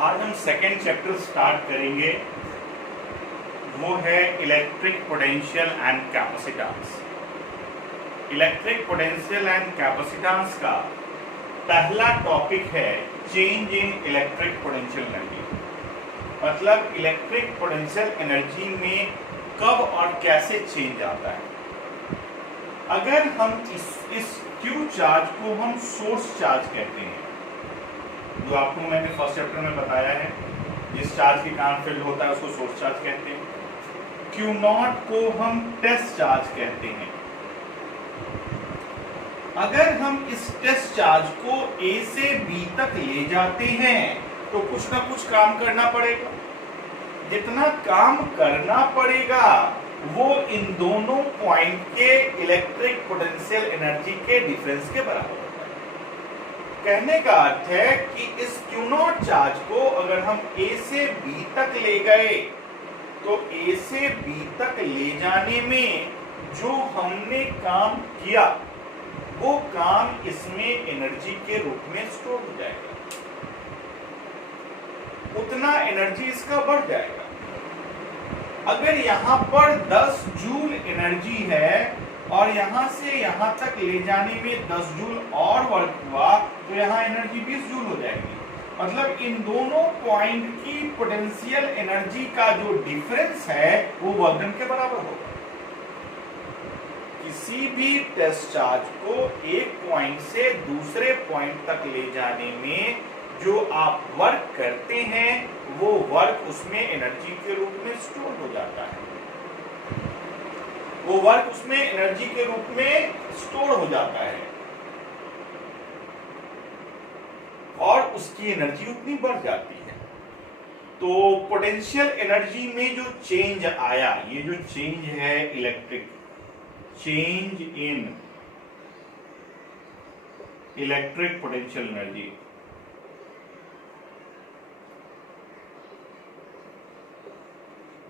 आज हम second chapter start करेंगे, वो है electric potential and capacitance. Electric potential and capacitance का पहला टॉपिक है change in electric potential energy. मतलब इलेक्ट्रिक पोटेंशियल एनर्जी में कब और कैसे चेंज आता है। अगर हम इस Q चार्ज को हम सोर्स चार्ज कहते हैं, जो आपको मैंने फर्स्ट चैप्टर में बताया है, जिस चार्ज के कारण फील्ड होता है उसको सोर्स चार्ज कहते हैं। Q0 को हम टेस्ट चार्ज कहते हैं। अगर हम इस टेस्ट चार्ज को A से B तक ले जाते हैं तो कुछ ना कुछ काम करना पड़ेगा। जितना काम करना पड़ेगा वो इन दोनों पॉइंट के इलेक्ट्रिक पोटेंशियल एनर्जी के डिफरेंस के बराबर होता है। कहने का अर्थ है कि इस Q0 चार्ज को अगर हम A से B तक ले गए तो A से B तक ले जाने में जो हमने काम किया वो काम इसमें एनर्जी के रूप में स्टोर हो जाएगा, उतना एनर्जी इसका बढ़ जाएगा। अगर यहां पर 10 जूल एनर्जी है और यहां से यहां तक ले जाने में 10 जूल और वर्क हुआ तो यहां एनर्जी 20 जूल हो जाएगी। मतलब इन दोनों पॉइंट की पोटेंशियल एनर्जी का जो डिफरेंस है वो वर्क डन के बराबर होगा। किसी भी टेस्ट चार्ज को एक पॉइंट से दूसरे पॉइंट तक ले जाने में जो आप वर्क करते हैं वो वर्क उसमें एनर्जी के रूप में स्टोर हो जाता है। वो वर्क उसमें एनर्जी के रूप में स्टोर हो जाता है और उसकी एनर्जी उतनी बढ़ जाती है। तो पोटेंशियल एनर्जी में जो चेंज आया, ये जो चेंज है electric change in electric potential energy,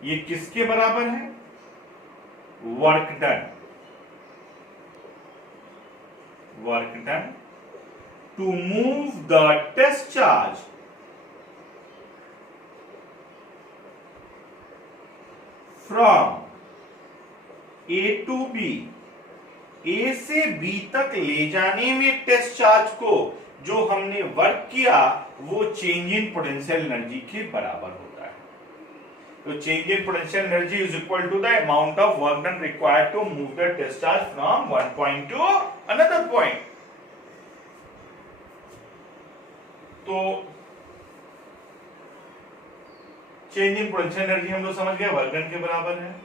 ये किसके बराबर है? Work done to move the test charge from A to B, A से B तक ले जाने में टेस्ट चार्ज को जो हमने वर्क किया वो चेंज इन पोटेंशियल एनर्जी के बराबर होता है। तो change in potential energy is equal to the amount of work done required to move the test charge from one point to another point. तो चेंज इन पोटेंशियल एनर्जी हम लोग समझ गए वर्क डन के बराबर है।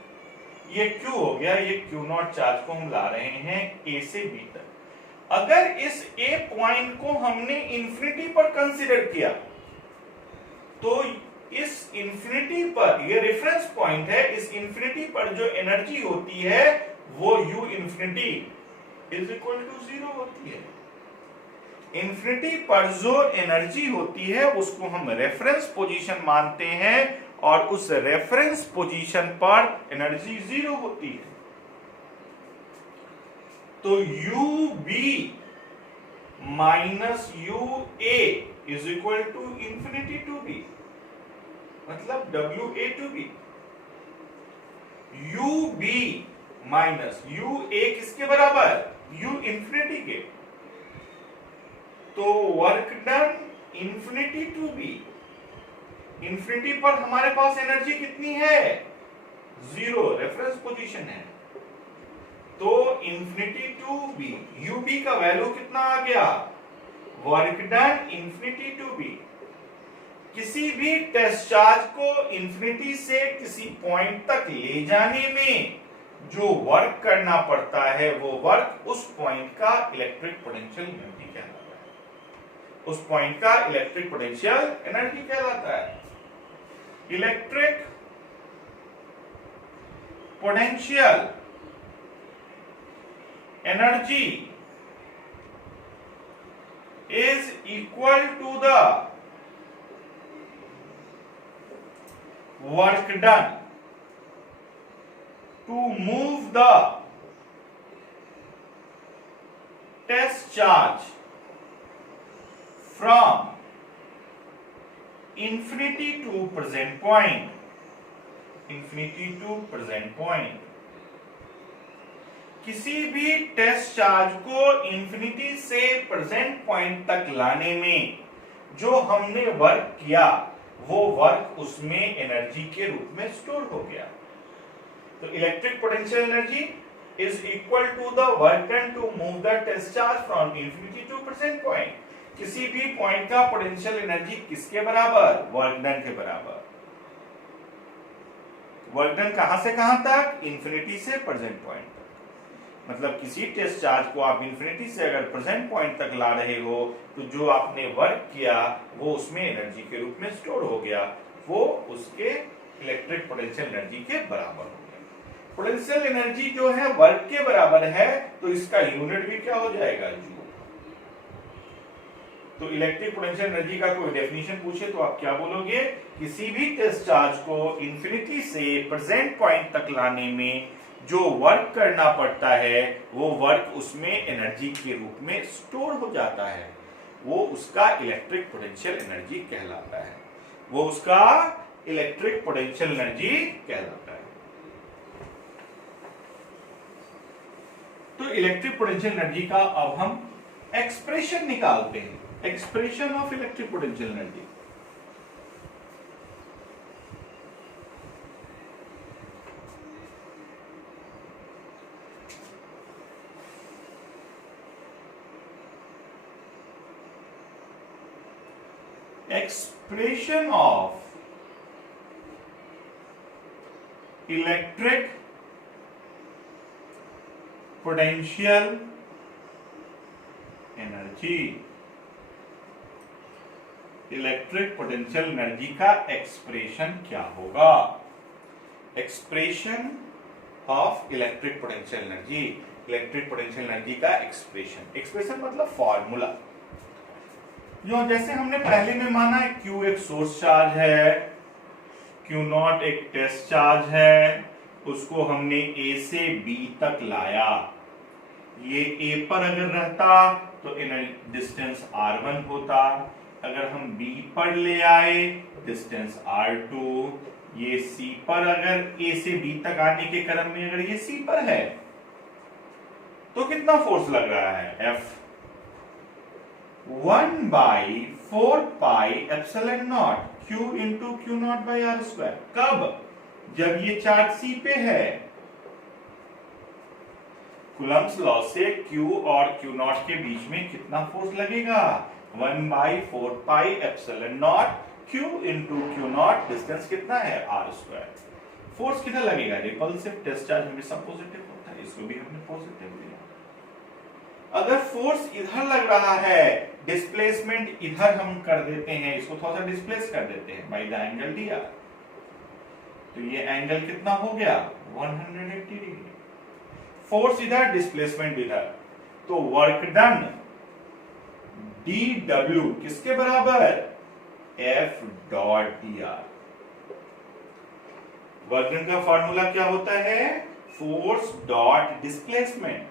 ये Q हो गया, ये Q0 चार्ज को हम ला रहे हैं A से B तक। अगर इस A पॉइंट को हमने इंफिनिटी पर कंसीडर किया तो इस इंफिनिटी पर, ये रेफरेंस पॉइंट है, इस इंफिनिटी पर जो एनर्जी होती है वो U infinity is equal to 0 होती है। इंफिनिटी पर जो एनर्जी होती है उसको हम रेफरेंस पोजीशन मानते हैं और उस रेफरेंस पोजीशन पर एनर्जी 0 होती है। तो UB minus UA is equal to infinity to B, मतलब WA to B। UB minus UA किसके बराबर? U इंफिनिटी के। तो work done infinity to B, infinity पर हमारे पास एनर्जी कितनी है? 0, रेफरेंस पोजीशन है। तो इंफिनिटी टू B, UB का वैल्यू कितना आ गया? Work done infinity to B। किसी भी टेस्ट चार्ज को इंफिनिटी से किसी पॉइंट तक ले जाने में जो वर्क करना पड़ता है वो वर्क उस पॉइंट का इलेक्ट्रिक पोटेंशियल एनर्जी कहलाता है। उस पॉइंट का इलेक्ट्रिक पोटेंशियल एनर्जी कहलाता है। Electric potential energy is equal to the work done to move the test charge from infinity to present point, infinity to present point, किसी भी test charge को infinity से प्रेजेंट पॉइंट तक लाने में जो हमने वर्क किया वो वर्क उसमें एनर्जी के रूप में स्टोर हो गया। तो electric potential energy is equal to the work done to move the test charge from infinity to present point. किसी भी पॉइंट का पोटेंशियल एनर्जी किसके बराबर? वर्क डन के बराबर। वर्क डन कहां से कहां तक? इंफिनिटी से प्रेजेंट पॉइंट तक। मतलब किसी टेस्ट चार्ज को आप इंफिनिटी से अगर प्रेजेंट पॉइंट तक ला रहे हो तो जो आपने वर्क किया वो उसमें एनर्जी के रूप में स्टोर हो गया, वो उसके इलेक्ट्रिक पोटेंशियल एनर्जी के बराबर हो गया। पोटेंशियल एनर्जी जो है वर्क के बराबर है तो इसका यूनिट भी क्या हो जाएगा? जूल। तो इलेक्ट्रिक पोटेंशियल एनर्जी का कोई डेफिनेशन पूछे तो आप क्या बोलोगे? किसी भी टेस्ट चार्ज को इंफिनिटी से प्रेजेंट पॉइंट तक लाने में जो वर्क करना पड़ता है वो वर्क उसमें एनर्जी के रूप में स्टोर हो जाता है, वो उसका इलेक्ट्रिक पोटेंशियल एनर्जी कहलाता है, वो उसका इलेक्ट्रिक पोटेंशियल एनर्जी कहलाता है। तो इलेक्ट्रिक पोटेंशियल एनर्जी का अब हम एक्सप्रेशन निकालते हैं, expression of electric potential energy. Expression of electric potential energy, electric potential energy का एक्सप्रेशन क्या होगा? Expression of electric potential energy, electric potential energy का एक्सप्रेशन। एक्सप्रेशन मतलब फॉर्मूला। जो जैसे हमने पहले में माना है Q एक सोर्स चार्ज है, Q0 एक टेस्ट चार्ज है, उसको हमने A से B तक लाया। ये A पर अगर रहता तो डिस्टेंस R1 होता, अगर हम B पर ले आए डिस्टेंस R2, ये C पर अगर A से B तक आने के क्रम में अगर ये C पर है तो कितना फोर्स लग रहा है? F 1/4πε0 Q into Q0 by R square. कब? जब ये चार्ज C पे है। कूलम्ब्स लॉ से Q और Q0 के बीच में कितना फोर्स लगेगा? 1/4πε0 Q इंटू Q0, डिस्टेंस कितना है? Are square. फोर्स कितना लगेगा? रिपल्सिव, टेस्ट चार्ज हमेशा पॉजिटिव होता है, इसको भी हमने पॉजिटिव लिया। अगर फोर्स इधर लग रहा है, डिस्प्लेसमेंट इधर हम कर देते हैं, इसको थोड़ा सा डिस्प्लेस कर देते हैं बाय द एंगल dr, तो ये एंगल कितना हो गया? 180 डिग्री। फोर्स इधर, डिस्प्लेसमेंट इधर, तो वर्क डन dw किसके बराबर? F dot dr। Work done का फॉर्मूला क्या होता है? Force dot displacement.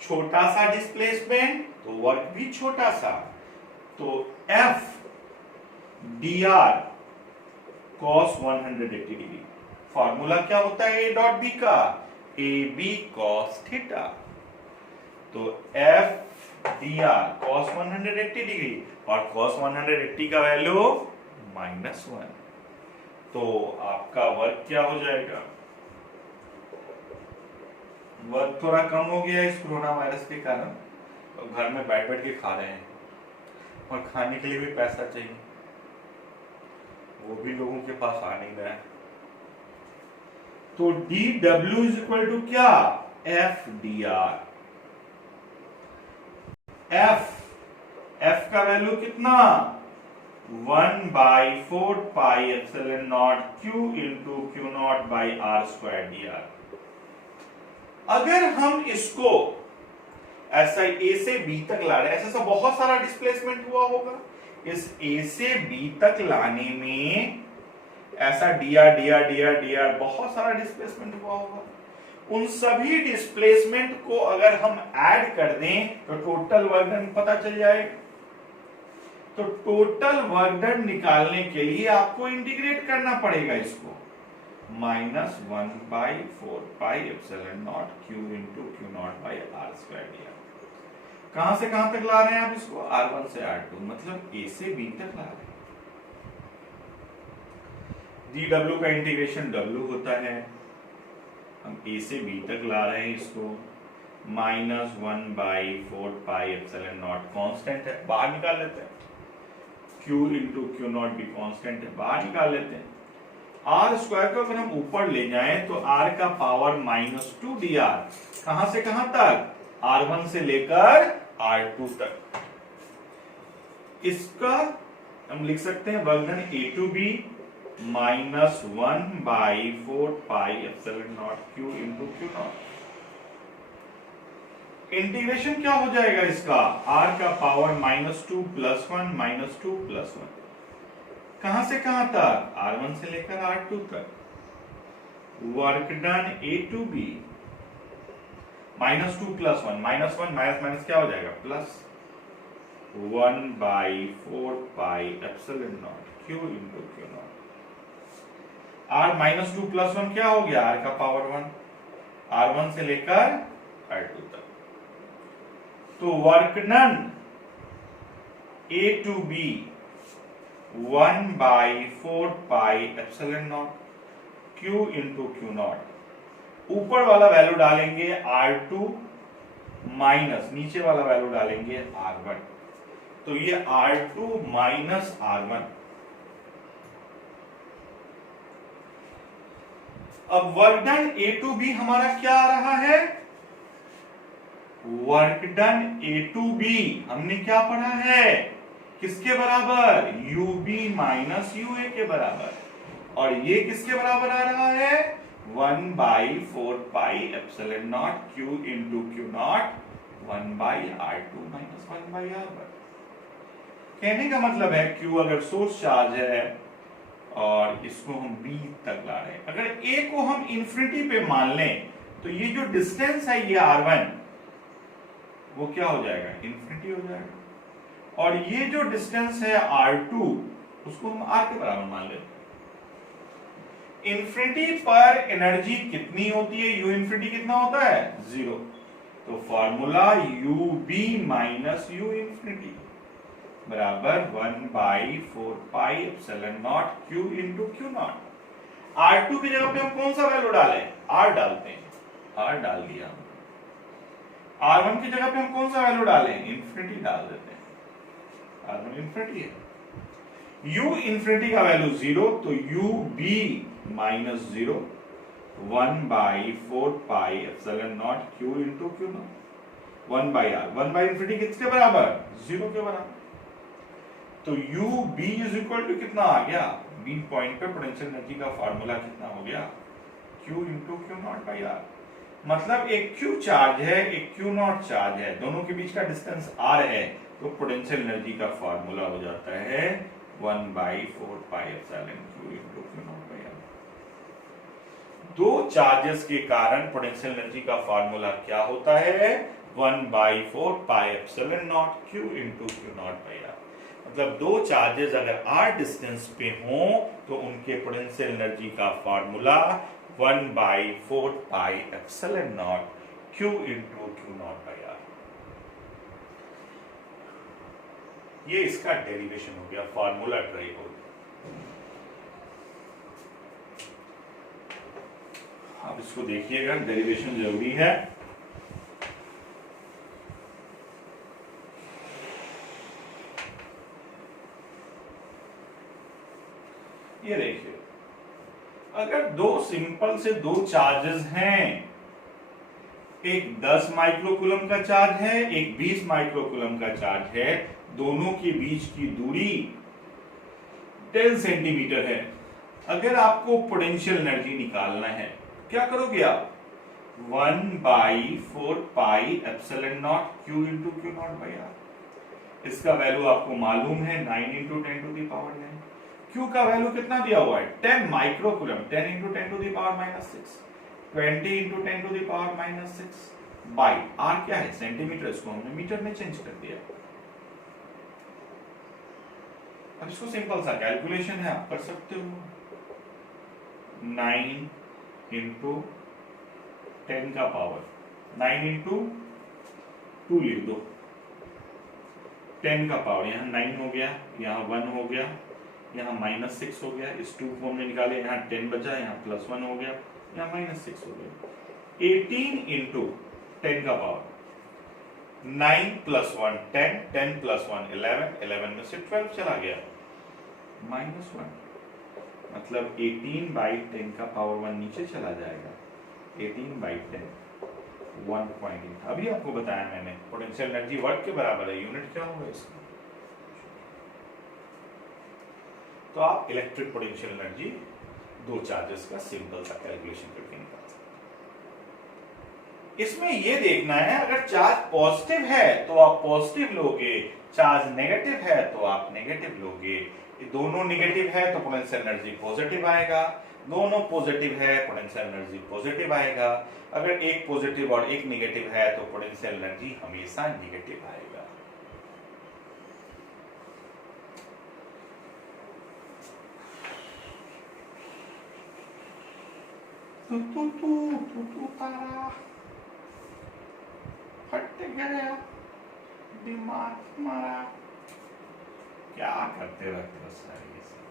छोटा सा डिस्प्लेसमेंट तो वर्क भी छोटा सा, तो F dr cos 180 degree. Formula क्या होता है A डॉट B का? AB cos theta. तो F dr cos 180 डिग्री, और cos 180 का वैल्यू -1, तो आपका वर्क क्या हो जाएगा? वर्क थोड़ा कम हो गया इस कोरोना वायरस के कारण, तो घर में बैठ बैठ के खा रहे हैं और खाने के लिए भी पैसा चाहिए, वो भी लोगों के पास आ नहीं रहा है। तो dw इज इक्वल टू क्या? F dr। F का वैल्यू कितना? 1/4πε0 Q into Q0 by R square dr। अगर हम इसको ऐसा A से B तक ला रहे हैं, ऐसा बहुत सारा डिस्प्लेसमेंट हुआ होगा, इस A से B तक लाने में ऐसा dr बहुत सारा डिस्प्लेसमेंट हुआ होगा। उन सभी डिस्प्लेसमेंट को अगर हम ऐड कर दें तो टोटल वर्क डन पता चल जाएगा। तो टोटल वर्क डन निकालने के लिए आपको इंटीग्रेट करना पड़ेगा इसको, -1/4πε0 Q into Q not by R square दिया। कहां से कहां तक ला रहे हैं आप इसको, R1 से R2, मतलब A से B तक ला रहे हैं। dW का इंटीग्रेशन W होता है, हम A से B तक ला रहे हैं इसको, -1/4πε0 कांस्टेंट है, बाहर निकाल लेते हैं, Q इंटू Q नॉट भी कांस्टेंट है, बाहर निकाल लेते हैं। आर स्क्वायर को अगर हम ऊपर ले जाएं तो r का पावर -2 dr, कहां से कहां तक, R1 से लेकर R2 तक। इसका हम लिख सकते हैं work done A to B -1/4πε0 Q into Q not. Integration क्या हो जाएगा इसका, r का पावर -2 + 1 -2 + 1, कहां से कहां तक, R1 से लेकर R2 तक। Work done A to B -2 + 1 -1 minus क्या हो जाएगा, plus 1/4πε0 Q into Q naught. R -2 + 1 क्या हो गया, R का पावर 1, R1 से लेकर R2 तक। तो work done A to B 1/4πε0 Q into Q not. ऊपर वाला वैल्यू डालेंगे R2 माइनस नीचे वाला वैल्यू डालेंगे R1, तो ये R2 माइनस R1। अब work done A to B हमारा क्या आ रहा है, work done A to B हमने क्या पढ़ा है, किसके बराबर, UB माइनस UA के बराबर, और ये किसके बराबर आ रहा है, 1/4πε0 Q into Q not 1/R2 minus 1/R1। कहने का मतलब है Q अगर सोर्स चार्ज है और इसको हम B तक ला रहे हैं, अगर A को हम इंफिनिटी पे मान लें तो ये जो डिस्टेंस है ये R1 वो क्या हो जाएगा, इंफिनिटी हो जाएगा, और ये जो डिस्टेंस है R2 उसको हम R के बराबर मान लेते हैं। इंफिनिटी पर एनर्जी कितनी होती है, U इंफिनिटी कितना होता है, 0, तो formula UB minus U infinity बराबर 1/4πε0 Q into Q not. R2 की जगह पे हम कौन सा वैल्यू डालें, R डालते हैं, R डाल दिया। R1 की जगह पे हम कौन सा वैल्यू डालें, इंफिनिटी डाल देते हैं, R1 इंफिनिटी है। U इंफिनिटी का वैल्यू 0, तो UB minus 0 1/4πε0 Q into Q not 1/R, 1/इंफिनिटी किसके बराबर, 0 के बराबर, तो UB इज इक्वल टू कितना आ गया, B पॉइंट पे पोटेंशियल एनर्जी का फार्मूला कितना हो गया, Q into Q not by R। मतलब एक Q चार्ज है एक Q नॉट चार्ज है, दोनों के बीच का डिस्टेंस R है, तो पोटेंशियल एनर्जी का फार्मूला हो जाता है 1/4πε0 into Q not by R। दो चार्जेस के कारण पोटेंशियल एनर्जी का फार्मूला क्या होता है, 1/4πε0 Q into Q not by R। मतलब दो चार्जेस अगर R डिस्टेंस पे हों तो उनके पोटेंशियल एनर्जी का formula 1/4πε0 Q into Q not by R। ये इसका डेरिवेशन हो गया, फार्मूला ट्राई हो गया। आप इसको देखिएगा, डेरिवेशन जरूरी है। ये देखिए, अगर दो सिंपल से दो चार्जेस हैं, एक 10 माइक्रोकूलम का चार्ज है, एक 20 माइक्रोकूलम का चार्ज है, दोनों के बीच की दूरी 10 सेंटीमीटर है। अगर आपको पोटेंशियल एनर्जी निकालना है, क्या करोगे आप, 1/4πε0 Q into Q not by R। इसका वैल्यू आपको मालूम है 9 into 10 to the power 9। Q का वैल्यू कितना दिया हुआ है, 10 microcoulomb, 10 into 10 to the power -6, 20 into 10 to the power -6 by R क्या है, सेंटीमीटर, इसको हमने मीटर में चेंज कर दिया। अब इसको सिंपल सा कैलकुलेशन है, आप कर सकते हो। 9 इंटू 10 का पावर 9 इंटू 2 लिख दो, 10 का पावर यहाँ 9 हो गया, यहाँ 1 हो गया, यहाँ -6 हो गया, इस 2 फॉर्म में निकाले, यहाँ 10 बचा, यहाँ +1 हो गया, यहाँ -6 हो गया। 18 इंटू 10 का पावर 9 + 1 10, 10 + 1 11, 11 में से 12 चला गया, -1, मतलब 18/10 का पावर 1 नीचे चला जाएगा, 18/10 1.8। अभी आपको बताया मैंने पोटेंशियल एनर्जी वाट के बराबर है, यूनिट क्या होगा इसका। तो आप इलेक्ट्रिक पोटेंशियल एनर्जी दो चार्जेस का सिंपल सा कैलकुलेशन करके निकाल सकते हैं। इसमें ये देखना है, अगर चार्ज पॉजिटिव है तो आप पॉजिटिव लोगे, चार्ज नेगेटिव है तो आप नेगेटिव लोगे। दोनों नेगेटिव है तो पोटेंशियल एनर्जी पॉजिटिव आएगा, दोनों पॉजिटिव है पोटेंशियल एनर्जी पॉजिटिव आएगा। अगर एक पॉजिटिव और एक नेगेटिव है तो पोटेंशियल एनर्जी हमेशा नेगेटिव आएगा। तारा फट गया, दिमाग मारा, क्या करते रहते हो सर ये सब।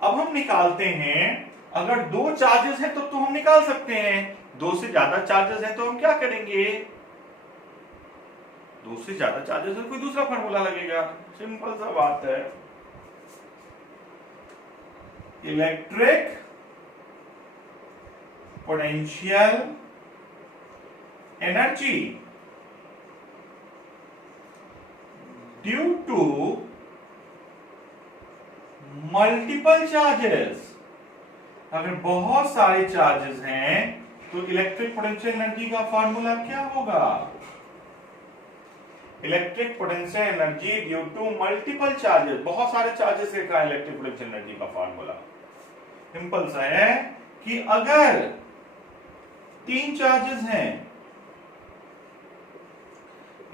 अब हम निकालते हैं, अगर दो चार्जेस है तो हम निकाल सकते हैं, दो से ज्यादा चार्जेस है तो हम क्या करेंगे, दो से ज्यादा चार्जेस है कोई दूसरा फॉर्मूला लगेगा, सिंपल सा बात है। Electric potential energy due to multiple charges, अगर बहुत सारे चार्जेस हैं तो इलेक्ट्रिक पोटेंशियल एनर्जी का फॉर्मूला क्या होगा, electric potential energy due to multiple charges, बहुत सारे चार्जेस का इलेक्ट्रिक पोटेंशियल एनर्जी का फॉर्मूला सिंपल सा है कि अगर 3 चार्जेस हैं,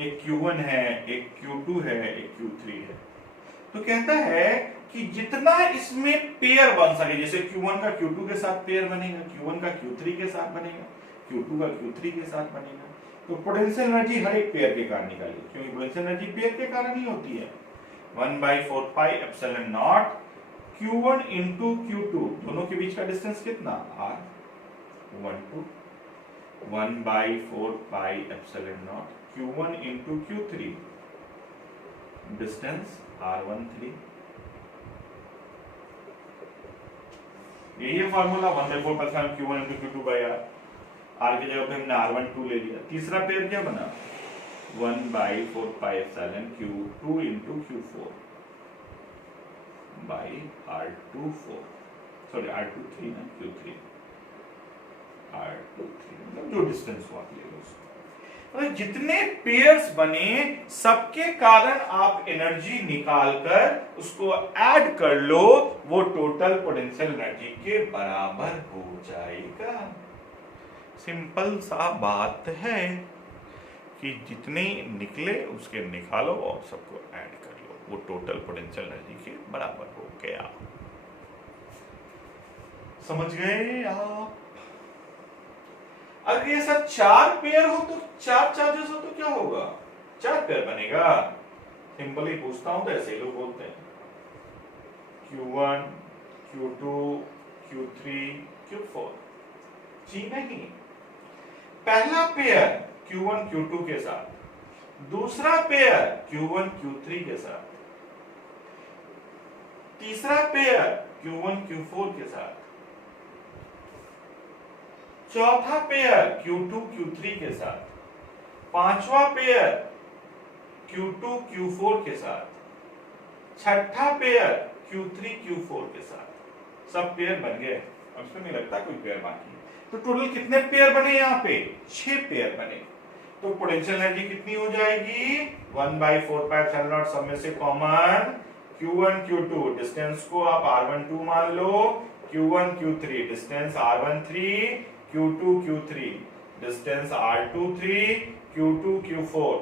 एक Q1 है, एक Q2 है, एक Q3 है, तो कहता है कि जितना इसमें पेयर बन सके, जैसे Q1 का Q2 के साथ पेयर बनेगा, Q1 का Q3 के साथ बनेगा, Q2 का Q3 के साथ बनेगा, तो पोटेंशियल एनर्जी हर एक पेयर के कारण निकालिए, क्योंकि पोटेंशियल एनर्जी पेयर के कारण ही होती है। 1/4πε0 Q1 इंटू Q2, दोनों के बीच का डिस्टेंस कितना R12, 1/4πε0 Q1 into Q3, distance R13। यही है formula, 1/4π Q1 into Q2 by R। R की जगह पे हमने R12 ले लिया। तीसरा पेयर क्या बना, 1/4πε Q2 into Q4 by R24, sorry R23 ना, Q3 R23, मतलब जो डिस्टेंस हुआ ले लो उसको। मतलब जितने पेयर्स बने सबके कारण आप एनर्जी निकालकर उसको ऐड कर लो, वो टोटल पोटेंशियल एनर्जी के बराबर हो जाएगा। सिंपल सा बात है कि जितने निकले उसके निकालो और सबको ऐड कर लो, वो टोटल पोटेंशियल एनर्जी के बराबर हो गया। समझ गए आप? अगर ये सब 4 पेयर हो तो 4 चार्जेस हो तो क्या होगा, 4 पेयर बनेगा। सिंपली पूछता हूं तो ऐसे लोग बोलते हैं Q1 Q2 Q3 Q4, जी नहीं, पहला पेयर Q1 Q2 के साथ, दूसरा पेयर Q1 Q3 के साथ, तीसरा पेयर Q1 Q4 के साथ, चौथा पेयर Q2 Q3 के साथ, पांचवा पेयर Q2 Q4 के साथ, छठा पेयर Q3 Q4 के साथ। सब पेयर बन गए, अब इसमें नहीं लगता कोई पेयर बाकी। तो टोटल कितने पेयर बने यहाँ पे, 6 पेयर बने। तो पोटेंशियल एनर्जी कितनी हो जाएगी, 1/4πε0 सब में से कॉमन Q1 Q2, डिस्टेंस को आप R12 मान लो, Q1 Q3 distance R13 Q2 Q3 distance R23 Q2 Q4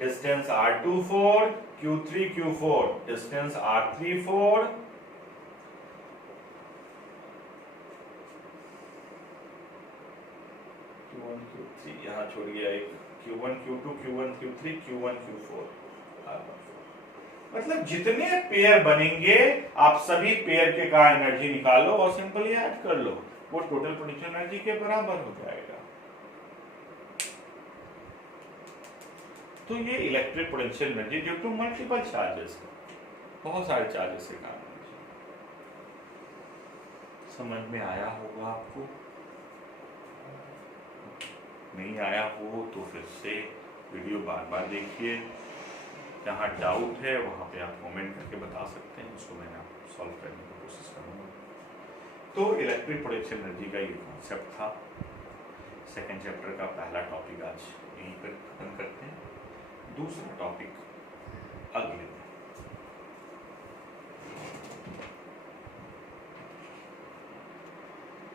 distance R24 Q3 Q4 distance R34 Q1 Q3 यहाँ छोड़ गया एक Q1 Q2 Q1 Q3 Q1 Q4 मतलब जितने पेयर बनेंगे आप सभी पेयर के का एनर्जी निकालो और सिंपली ऐड कर लो, वो टोटल पोटेंशियल एनर्जी के बराबर हो जाएगा। तो ये electric potential energy due to multiple charges, बहुत सारे चार्जेस के कारण। समझ में आया होगा आपको, नहीं आया हो तो फिर से वीडियो बार बार देखिए, जहाँ डाउट है वहाँ पे आप कमेंट करके बता सकते हैं, उसको मैंने आपको सॉल्व करने की कोशिश करूँगा। तो इलेक्ट्रिक पोटेंशियल एनर्जी का ये कॉन्सेप्ट था। सेकेंड चैप्टर का पहला टॉपिक आज यहीं पर खत्म करते हैं। दूसरा टॉपिक